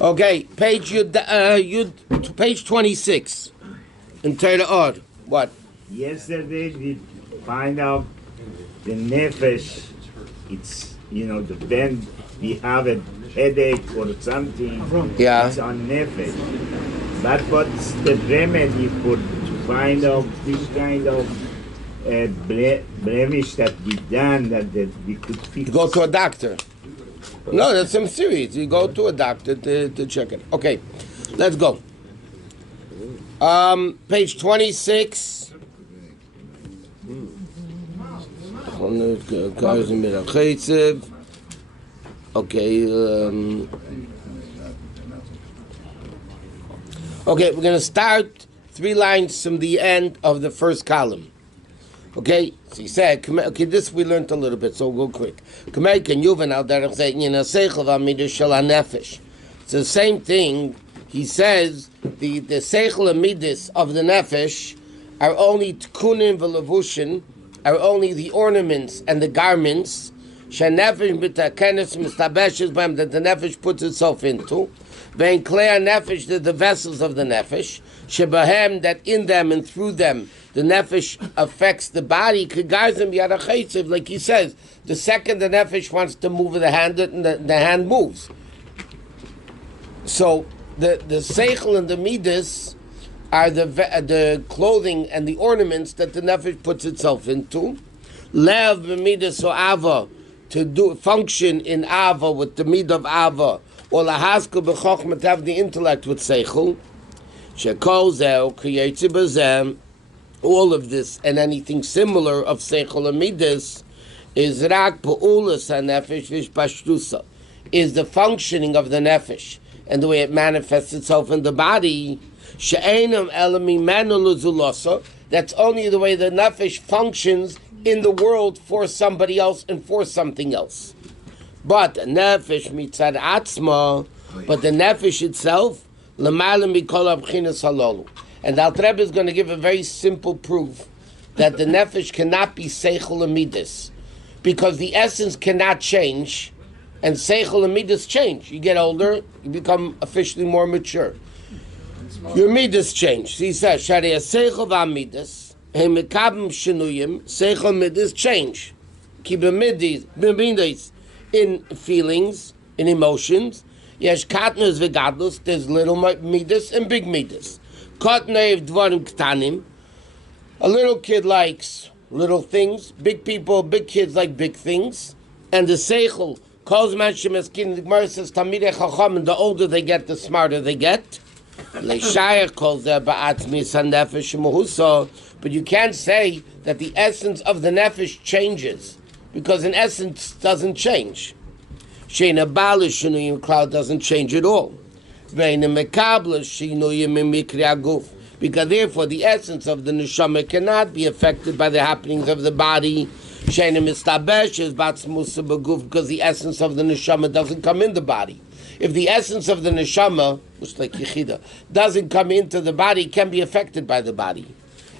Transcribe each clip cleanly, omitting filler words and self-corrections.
Okay, page page 26 in Torah Or. What? Yesterday we find out the nefesh. It's the when we have a headache or something. Yeah. It's on nefesh. But what's the remedy for to find out this kind of blemish that we done that we could fix? You go to a doctor. No, that's some serious. You go to a doctor to check it. Okay, let's go. Page 26. Okay. Okay, we're going to start 3 lines from the end of the first column. Okay, so he said, okay, this we learned a little bit, so we'll go quick. It's the same thing. He says the seichel and midas of the nefesh are only tkunim v'levushin, are only the ornaments and the garments that the nefesh puts itself into. Vein klei nefesh, the vessels of the nefesh, shebahem, that in them and through them the nefesh affects the body. Like he says, the second the nefesh wants to move the hand, the hand moves. So the seichel and the midas are the clothing and the ornaments that the nefesh puts itself into. Lev b'midas or ava, to do function in ava with the mid of ava, or lahaska b'chokhmah, to have the intellect with seichel. Shekol zeh creates b'zeh. All of this and anything similar of seichel and midas is rak pa'ulas hanefesh v'shpashtusa, is the functioning of the nefesh and the way it manifests itself in the body. She'enam elami manuluzulasa, that's only the way the nefesh functions in the world for somebody else and for something else. But nefesh mitzad atzma, but the nefesh itself, l'malam mikol abchinas halalu. And the Alter Rebbe is going to give a very simple proof that the nefesh cannot be seichel and midas, because the essence cannot change, and seichel and midas change. You get older, you become officially more mature. Your midas change. So he says, Shari seichel v'amidas, he mekabim shenuyim, seichel midas change. Keep midas in feelings, in emotions. Yesh katnas v'gadlus, there's little midas and big midas. A little kid likes little things. Big kids like big things. And the seichel calls Mashim Eskin. The Gemara says Tamidei Chacham. The older they get, the smarter they get. Leishayach calls that ba'atzmi san nefesh muhusa. But you can't say that the essence of the nefesh changes, because an essence doesn't change. Sheina balish shenuyim cloud doesn't change at all. Because therefore the essence of the neshama cannot be affected by the happenings of the body. Because the essence of the neshama doesn't come in the body. If the essence of the neshama, just like Yechida, doesn't come into the body, it can be affected by the body.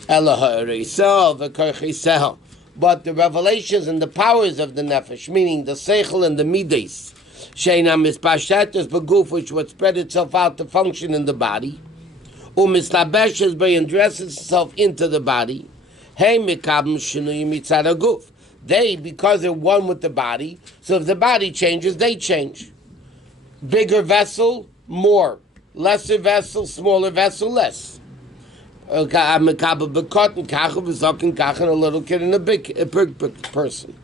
But the revelations and the powers of the nefesh, meaning the seichel and the midas, which would spread itself out to function in the body, and dresses itself into the body, they, because they're one with the body, so if the body changes, they change. Bigger vessel, more. Lesser vessel, smaller vessel, less. A little kid and a big person.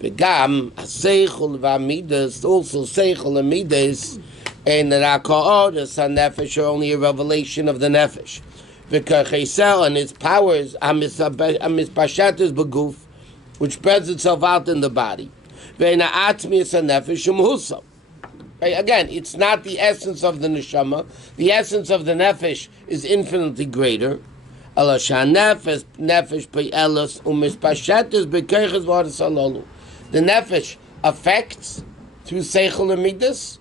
V'gam seichel v'amidas, also seichel and midas, and raka'odas hanefesh are only a revelation of the nefesh. V'karcheisel and its powers, amispashatus beguf, which spreads itself out in the body. Ve'ena atmius hanefesh umhusa. Again, it's not the essence of the neshama. The essence of the nefesh is infinitely greater. The nefesh affects through seichel and midas.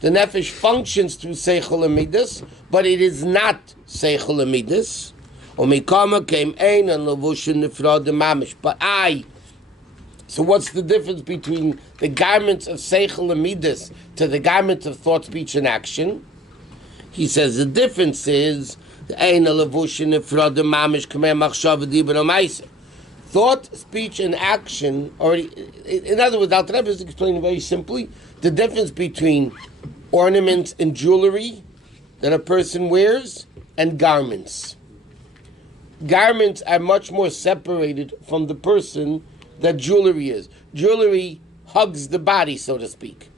The nefesh functions through seichel and midas, but it is not seichel and midas. But So what's the difference between the garments of Seichel and Midas to the garments of thought, speech, and action? He says the difference is thought, speech, and action already. In other words, Alter Rebbe is explaining very simply the difference between ornaments and jewelry that a person wears and garments. Garments are much more separated from the person that jewelry is. Jewelry hugs the body, so to speak.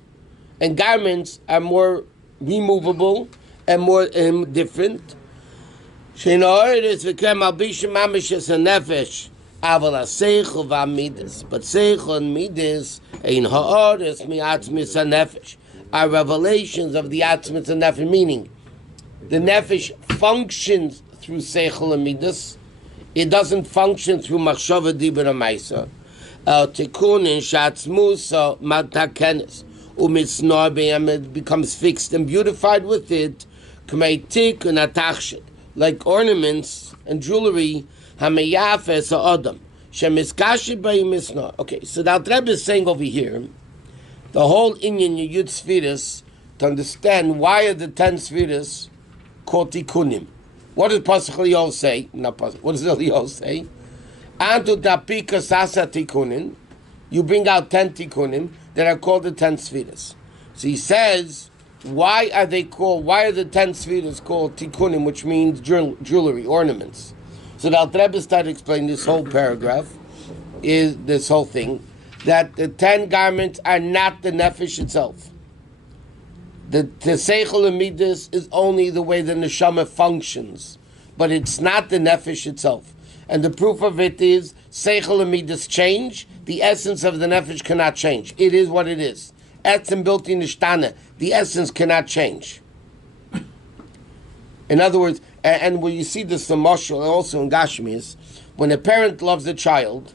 And garments are more removable and more different. Shneur is become albishim mamish a nefesh, aval seichel v'amidas. But seichel and midas ein ha'oris mi'atzmis nefesh are revelations of the atzmis nefesh. Meaning, the nefesh functions through seichel and midas. It doesn't function through machshava dibur amaisa. Tikunin shatzmusa matakenes umitznor be'em. It becomes fixed and beautified with it. K'meitik unatachshet. Like ornaments and jewelry, hameyafes ha'adam shemiskashi b'yimisna. Okay, so the Alter Rebbe is saying over here, the whole inyan Yud Sfiras, to understand why are the 10 Sfiras called Tikunim. What does Patach Eliyahu say? Not Patach. What does Eliyahu say? Antu tapika sasa Tikunim. You bring out 10 Tikunim that are called the 10 Sfiras. So he says, why are the 10 Sfiras called Tikunim, which means jewelry, ornaments? So the Alter Rebbe started explaining this whole paragraph, is this whole thing, that the 10 garments are not the nefesh itself. The seichel and midas is only the way the neshama functions, but it's not the nefesh itself. And the proof of it is seichel and midas change. The essence of the nefesh cannot change. It is what it is. Etzem built in nishtana. The essence cannot change. In other words, and when you see this in Mashal, also in Gashmis, when a parent loves a child,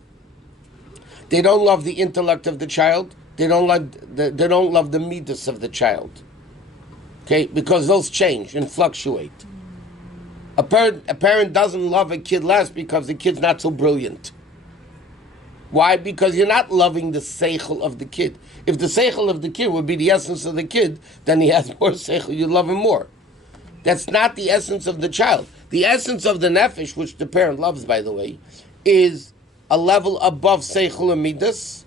they don't love the intellect of the child. They don't love the midas of the child. Okay, because those change and fluctuate. A parent doesn't love a kid less because the kid's not so brilliant. Why? Because you're not loving the seichel of the kid. If the seichel of the kid would be the essence of the kid, then he has more seichel, you love him more. That's not the essence of the child. The essence of the nefesh, which the parent loves, by the way, is a level above seichel and midas.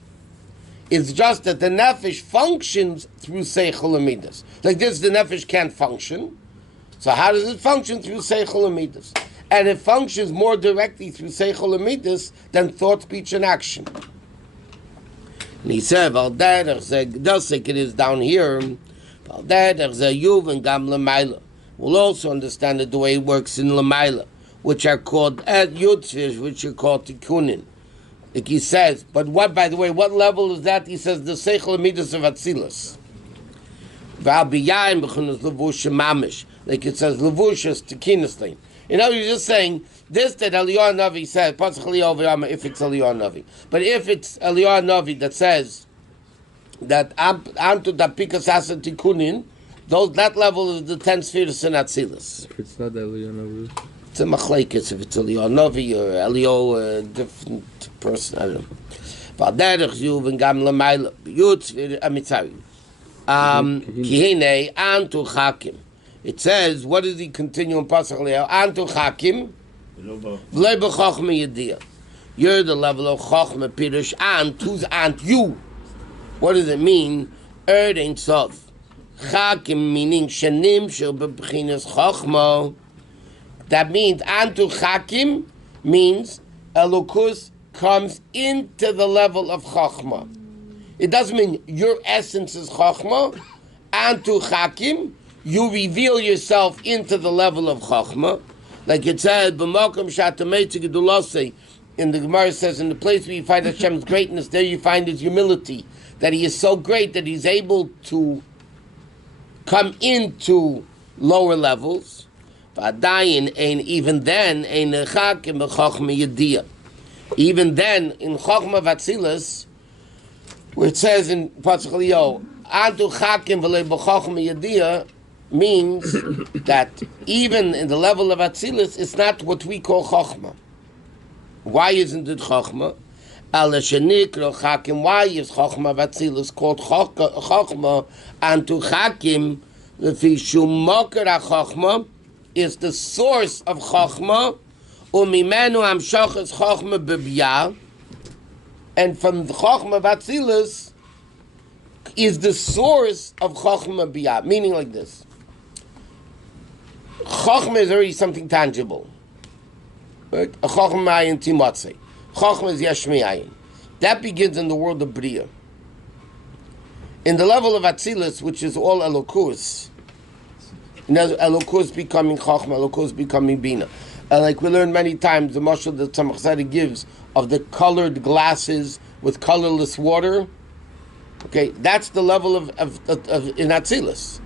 It's just that the nefesh functions through seichel and midas. Like this, the nefesh can't function. So how does it function? Through seichel and midas. And it functions more directly through seichel and midas than thought, speech, and action. And he said, does it is down here. We'll also understand it the way it works in Lamaila, which are called Yutzvish, which are called Tikunin. Like he says, but what, by the way, what level is that? He says the Seichel Midas of Atzilus. Like it says, Levushas Tikinuslein. You know, you're just saying this that Eliyahu Navi says, Patach Eliyahu, if it's Eliyahu Navi. But if it's Eliyahu Navi that says that Antu Dapikas Asa Tikunin, that level is the 10 Sfiras in Atzilus. If it's not Eliyahu Navi. It's a machlekes if it's Eliyahu Navi or Eliyahu, a different person, I don't know. V'aderech yuv and gam l'mayla yutz amitzari. Kihine antu chakim. It says, what does he continue in Patach Eliyahu? Antu chakim v'lei b'chochma yediyah. You're the level of chochma pirush ant. Who's ant? You. What does it mean? Erd ein sof. Chakim meaning shenim shel b'bchinas chochma. That means Antu Chakim means Elokus comes into the level of Chachma. It doesn't mean your essence is Chachma. Antu Chakim, you reveal yourself into the level of Chachma. Like it said, B'mokum Shatamei Gedulose, in the Gemara says, in the place where you find Hashem's greatness, there you find His humility. That He is so great that He's able to come into lower levels. Even then, in in Chochma Vatzilas, where it says in Patach Eliyahu, Antu Chakim v'lei b'Chochma Yediyah, means that even in the level of Atzilus, it's not what we call Chochma. Why isn't it Chochma? Ala shenikro chakim. Why is Chochma v'Atzilus called Chochma? And to Chakim, lefi shum moker HaChochma is the source of Chochma. Umimenu hamshachas Chochma b'biyah. And from the Chochma v'Atzilus is the source of Chochma b'biyah. Meaning like this. Chochma is already something tangible. Right? A Chochma ayin timatzei. Chochma is yesh me'ayin. That begins in the world of Bria. In the level of Atzilus, which is all Elokus, Elokus becoming Chochma, Elokus becoming Bina. And like we learned many times, the mashal that Tzemach Tzedek gives of the colored glasses with colorless water. Okay, that's the level of in Atzilus.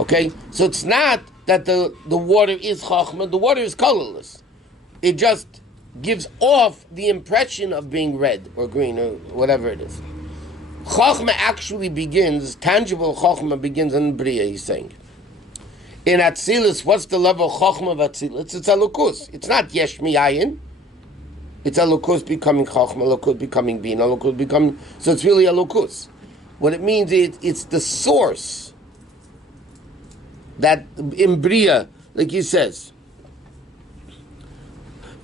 Okay, so it's not that the water is Chochma, the water is colorless. It just gives off the impression of being red or green or whatever it is. Chochma actually begins, tangible Chochma begins in Bria, he's saying. In Atzilus, what's the level of Chochma of Atzilus? It's Elokus. It's not Yesh Mi'ayin. It's Elokus becoming Chochma, Elokus becoming Bina, Elokus becoming... So it's really Elokus. What it means is it's the source that in Bria, like he says,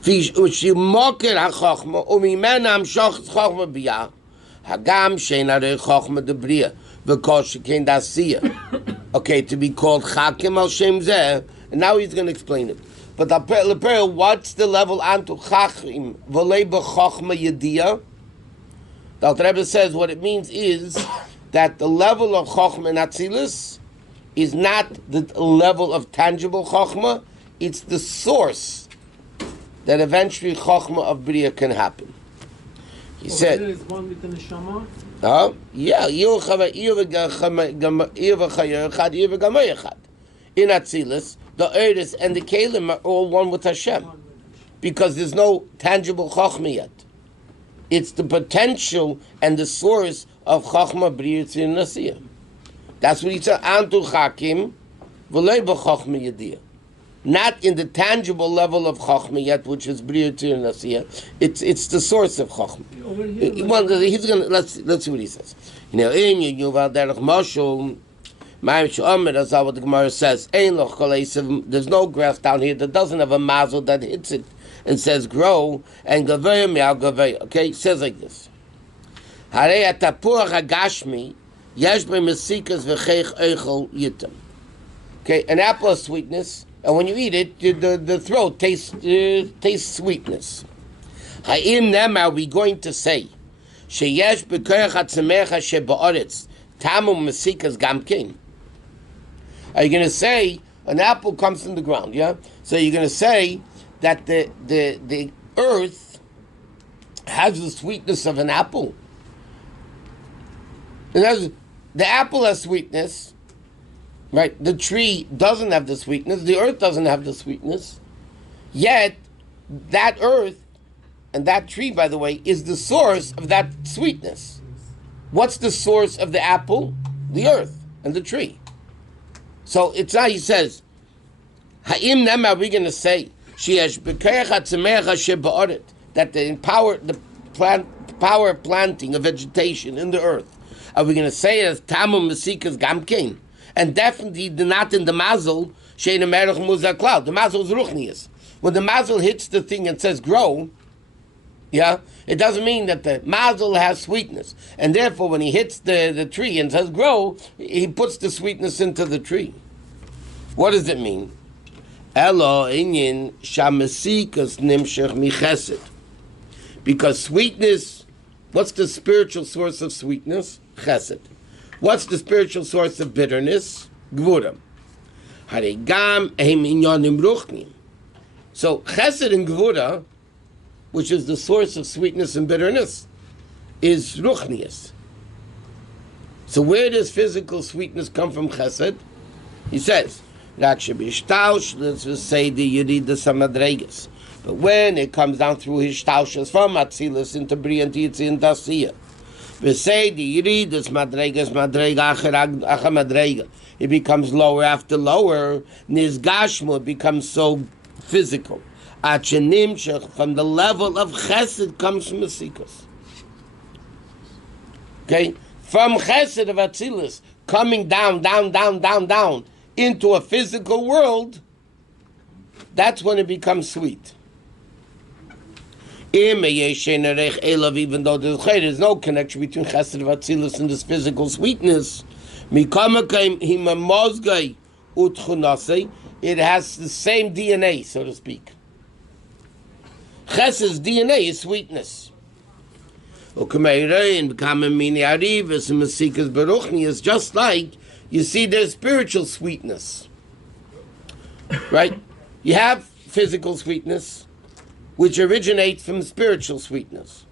hagam shein chochma de bria because shekein dasiya. Okay, to be called chakim al shem zeh, and now he's going to explain it. But what's the level antu chachim v'lei b'chochma yediyah? The Alter Rebbe says what it means is that the level of chochma in Atzilus is not the level of tangible chochma; it's the source that eventually Chochma of Bria can happen. He said, is one with the neshama? In Atzilus, the Eretz and the Kalim are all one with Hashem. Because there's no tangible Chochma yet. It's the potential and the source of Chochma Bria Tzir Nasiyah. That's what he said, Antu Chakim, v'lei b'Chochma Yediyah. Not in the tangible level of Chochma yet, which is Bria Tzir Nasiyah. It's the source of Chochma. He's gonna let's see what he says. You know, in Yuval Derech Moshul, that's what the Gemara says. There's no grass down here that doesn't have a mazel that hits it and says grow and gavei me'al gavei. Okay, it says like this. Harei atapuach hagashmi yesh b'mesikas v'cheich eichel yitam. Okay, an apple has sweetness. And when you eat it, the throat tastes sweetness. Ha'im them are we going to say, sheyesh b'koyach hatzemecha sheba'aretz tamum mesikas gamkein. Are you going to say an apple comes from the ground? Yeah. So you're going to say that the earth has the sweetness of an apple. And the apple has sweetness. Right, the tree doesn't have the sweetness, the earth doesn't have the sweetness, yet that earth and that tree, by the way, is the source of that sweetness. What's the source of the apple? The earth and the tree. So it's how he says, Ha'im nem are we going to say, that the power of planting, of vegetation in the earth, are we going to say as Tamum Mesikas Gamkein? And definitely not in the mazel, Shein Amerach Muzar Cloud. The mazel is Ruchnius. When the mazel hits the thing and says grow, yeah, it doesn't mean that the mazel has sweetness. And therefore, when he hits the tree and says grow, he puts the sweetness into the tree. What does it mean? Elo inyin shamesikas nimshach michesed. Because sweetness, what's the spiritual source of sweetness? Chesed. What's the spiritual source of bitterness? Gvura. Harigam eim inyanim ruchnim. So chesed and gvura, which is the source of sweetness and bitterness, is ruchnius. So where does physical sweetness come from chesed? He says, let's just say the Yudi the Samadregas. But when it comes down through his shtaushas from Atzilus into Bria and Yitzi and Dasiya, we say the Yudi this Madregas Madrega Acha Madrega. It becomes lower after lower. Nizgashmo becomes so physical. From the level of chesed comes from Mesikas. Okay? From chesed of Atzilus, coming down into a physical world, that's when it becomes sweet. Even though there's no connection between chesed of Atzilus and this physical sweetness, it has the same DNA, so to speak. Chesed's DNA is sweetness. It's just like you see there's spiritual sweetness. Right? You have physical sweetness, which originates from spiritual sweetness.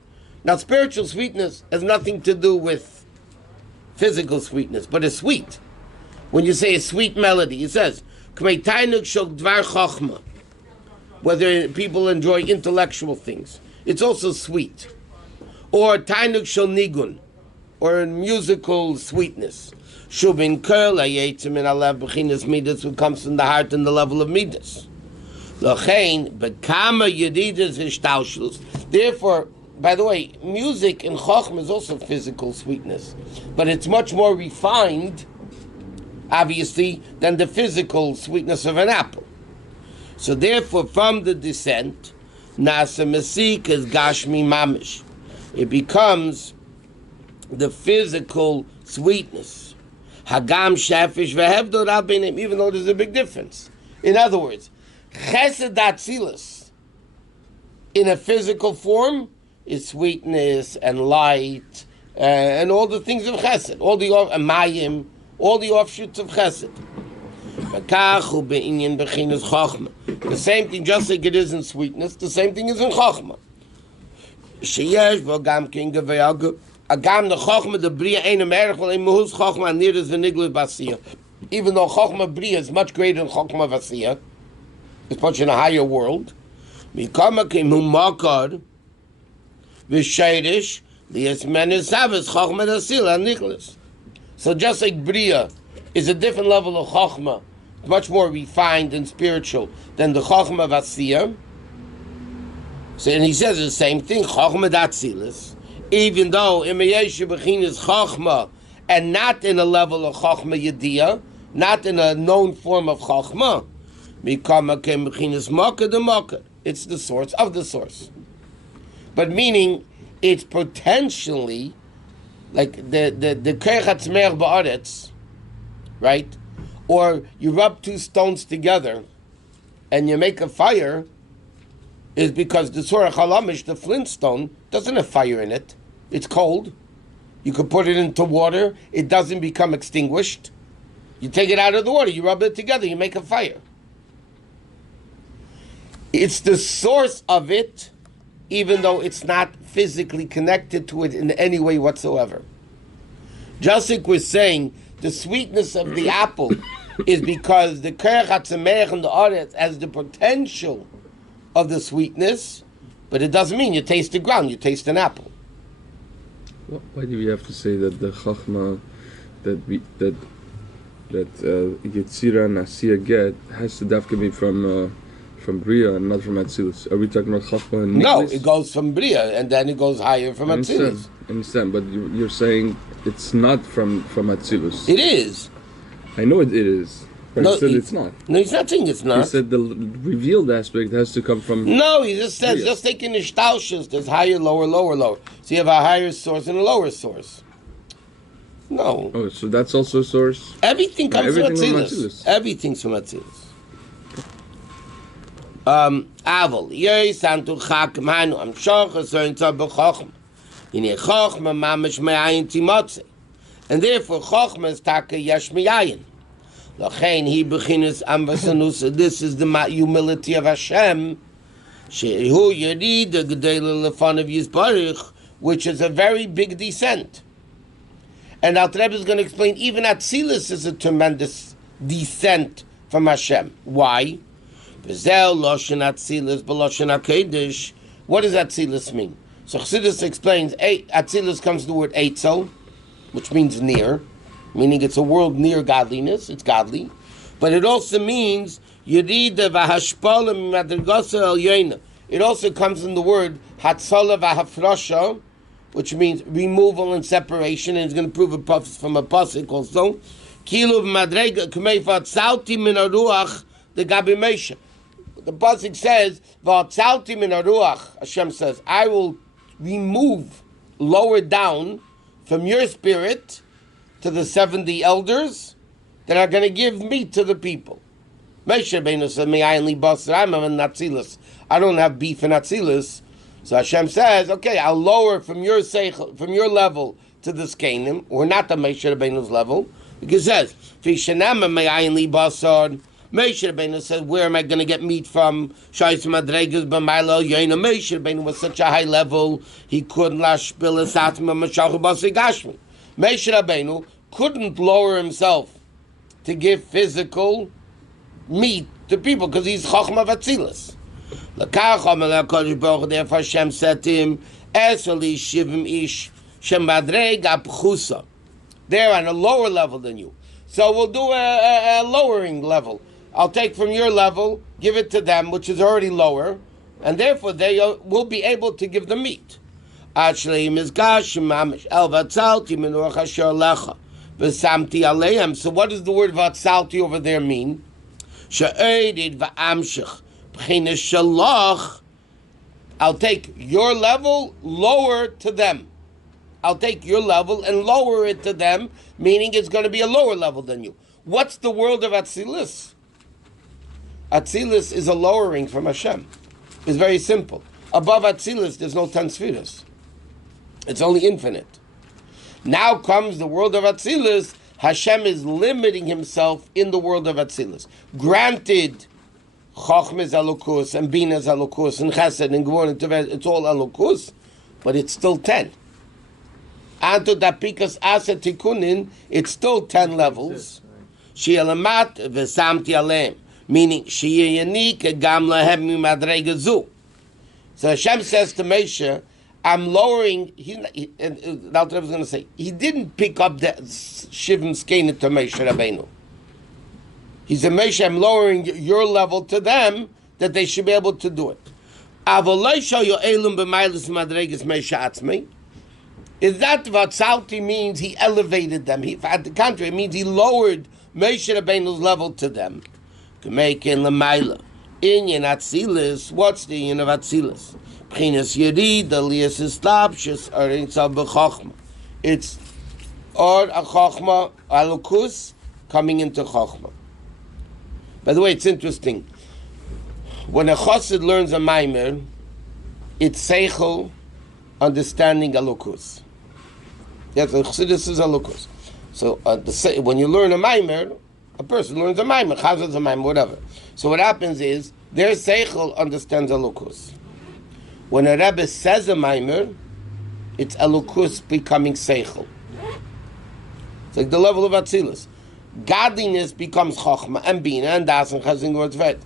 Now, spiritual sweetness has nothing to do with physical sweetness, but it's sweet. When you say a sweet melody, it says, whether people enjoy intellectual things, it's also sweet. Or tainuk shel nigun, or musical sweetness. Shubin kerl hayetzim in alev b'chinas midas, which comes from the heart and the level of midas. Lochein bekama yedidas hishtaushlos. Therefore, by the way, music in Chochmah is also physical sweetness, but it's much more refined, obviously, than the physical sweetness of an apple. So therefore, from the descent, Nasa Mesik is Gashmi Mamish. It becomes the physical sweetness. Hagam Shafish Vehevdo Rabbinim, even though there's a big difference. In other words, Chesed Atzilus in a physical form is sweetness and light and all the things of Chesed, all the Mayim, all the offshoots of Chesed. The same thing, just like it is in sweetness, the same thing is in Chochmah. Agam the Chochmah, the Bria Einem Erech, Mahuz Chochmah, and near is the Nigla Basiyah. Even though Chochmah Bria is much greater than Chochmah Vasiyah, it's much in a higher world. Mikama came Humakar, Vishayrish, the Esmenes Savas, Chochmah Asil, and Nicholas. So just like Bria is a different level of Chochmah, much more refined and spiritual than the Chochmah Vasiyah. So, and he says the same thing, Chochmah Datzilis, even though Imayeshu Bechin is Chochmah, and not in a level of Chochmah Yediyah, not in a known form of Chochmah, Mikama Kem Bechin is Mokkah the Mokkah. It's the source of the source. But meaning, it's potentially, like the Kerchat Zmeach Ba'aretz, right? Or you rub two stones together, and you make a fire, is because the Surah Chalamish, the flintstone, doesn't have fire in it. It's cold. You could put it into water. It doesn't become extinguished. You take it out of the water. You rub it together. You make a fire. It's the source of it, even though it's not physically connected to it in any way whatsoever. Just like we're saying, the sweetness of the apple is because the Kerech HaTzameach and the Aretz has the potential of the sweetness, but it doesn't mean you taste the ground, you taste an apple. Why do we have to say that the Chachma that Yetzira and Asiya get has to dafka be from Bria and not from Atzilus? Are we talking about Chachma and No, Nicholas? it goes from Bria and then it goes higher from Atzilus. I understand, but you're saying it's not from Atzilus. It is. I know it is. But No, he said he- it's not. No, he's not saying it's He not. said the revealed aspect has to come from... No, he just says, Bria. just taking the shtalshus, there's higher, lower, lower, lower. So you have a higher source and a lower source. No. Oh, so that's also a source? Everything comes from Everything from Atzilus. Atzilus. Everything's from Atzilus. Aval, Santu Chakim Hainu, Am Shocha, so in Tzab B'Chochma. In a Chochma, Mamash Me'ayin Timotze. And therefore, Chochma is Taka Yesh Me'ayin. Lachein Hi B'chinas Amvasanusa. This is the humility of Hashem. Shehu Yerid, the Gedele Lefan of Yisbarich, which is a very big descent. And Al Rebbe is going to explain, even Atzilus is a tremendous descent from Hashem. Why? V'zel Loshen Atzilus b'Loshen HaKedesh. What does Atzilus mean? So Chassidus explains, Atzilus comes to the word Eitzel, which means near, meaning it's a world near godliness, it's godly. But it also means Yerida v'hashpala mimadrigasa elyoina. It also comes in the word Hatzalah v'hafrasha, which means removal and separation, and it's going to prove it from a pasuk also. Kilu v'madrega k'mei salti min haruach the gabi meisha. The pasuk says v'atzalti min haruach. Hashem says, I will remove, lower down from your spirit to the 70 elders that are going to give meat to the people. Moshe Rabbeinu said, I'm an Atzilus. I don't have beef in Atzilus. So Hashem says, okay, I'll lower from your level to this Canaan, or not the Moshe Rabbeinu's level, because it says, Moshe Rabbeinu said, where am I going to get meat from? Shais Madregas B'Mailo Yoina. Moshe Rabbeinu was such a high level, he couldn't lashpil es atma mashachu b'asei gashmi. Moshe Rabbeinu couldn't lower himself to give physical meat to people because he's Chochma Vatzilus. Therefore Hashem said to him, Esali Shivim Ish Shemadreg Apchusa. They're on a lower level than you. So we'll do a lowering level. I'll take from your level, give it to them, which is already lower, and therefore they will be able to give the meat. So what does the word Vatsalti over there mean? I'll take your level, lower to them. I'll take your level and lower it to them, meaning it's going to be a lower level than you. What's the world of Atzilus? Atzilus is a lowering from Hashem. It's very simple. Above Atzilus, there's no 10 spheres. It's only infinite. Now comes the world of Atzilus. Hashem is limiting himself in the world of Atzilus. Granted, Chochmah is Elokus, and Bina is Elokus, and Chesed, and Gevurah, and Tevet, it's all Elokus, but it's still 10. Anto Dapikas Asa Tikunin, it's still 10 levels. Shi'elamat v'samti aleim, meaning Shi'yanik gam lahem mimadrega zu. So Hashem says to Moshe, I'm lowering, and that's what I was going to say, he didn't pick up the Shivim Skeina to Moshe Rabbeinu. He said, Moshe, I'm lowering your level to them, that they should be able to do it. Is that what Salti means? He elevated them. At the contrary, it means he lowered Moshe Rabbeinu's level to them. To make in Lamaila. Inyan Atzilis, what's the Inyan of Atzilis? It's or a Chochma, Alukus, coming into Chochma. By the way, it's interesting. When a chassid learns a maimer, it's seichel, understanding Alukus. Yes, the chassidus is Alukus. So when you learn a maimer, a person learns a maimer, chazal is a maimer, whatever. So what happens is, their seichel understands Alukus. When a Rebbe says a maimer, it's Elokus becoming Seichel. It's like the level of Atzilus. Godliness becomes Chochmah and Bina and Das and Chazin Gvurtzvet.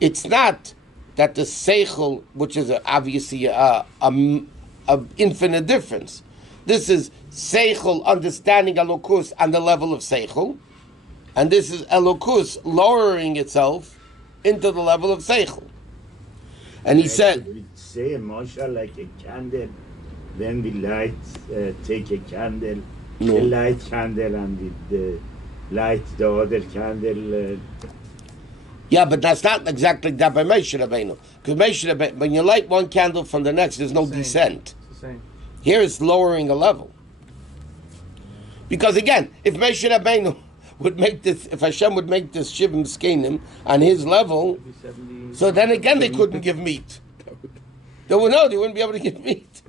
It's not that the Seichel, which is obviously a infinite difference. This is Seichel understanding Elokus on the level of Seichel, and this is Elokus lowering itself into the level of Seichel. And he said, say a mashal like a candle, then we light, take a candle, the light candle, and the light the other candle. Yeah, but that's not exactly that by Moshe Rabbeinu. Because Moshe Rabbeinu, when you light one candle from the next, there's no descent. It's the same. Here it's lowering a level. Because again, if Moshe Rabbeinu would make this, if Hashem would make this Shivim Skenim on his level, so then again they couldn't give meat. They wouldn't be able to give meat.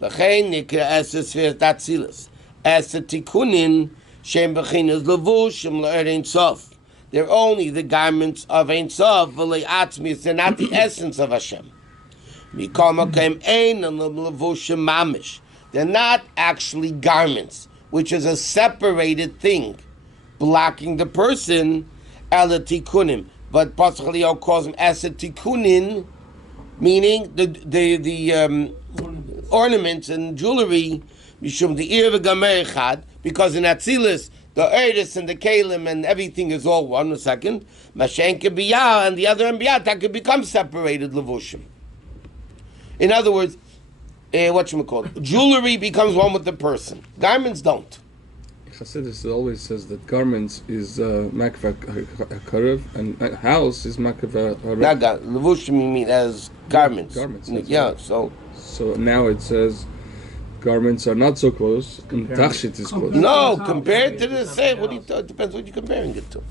L'chein nikra esa sfirat Atzilus. Esa tikunin shem b'chinas levushim le'er Ein Sof. They're only the garments of Ein Sof, v'lei atzmis. They're not the essence of Hashem. Mikol makom ein levushim mamish. They're not actually garments, which is a separated thing, blocking the person. Ela tikunim, but Patach Eliyahu calls them esa tikunin, meaning the ornaments and jewelry, mishum the ir v'gamer echad, because in Atzilus the Eretz and the Kalim and everything is all one. A second, Mashen Biyah and the other Biyah that could become separated levushim. In other words, jewelry becomes one with the person. Garments don't. Chassidus always says that garments is makva karev and house is makva Not levushim, you mean as garments. Garments. Yeah. So now it says garments are not so close and tachshit is close. No, compared to the same. What do you? It depends what you're comparing it to.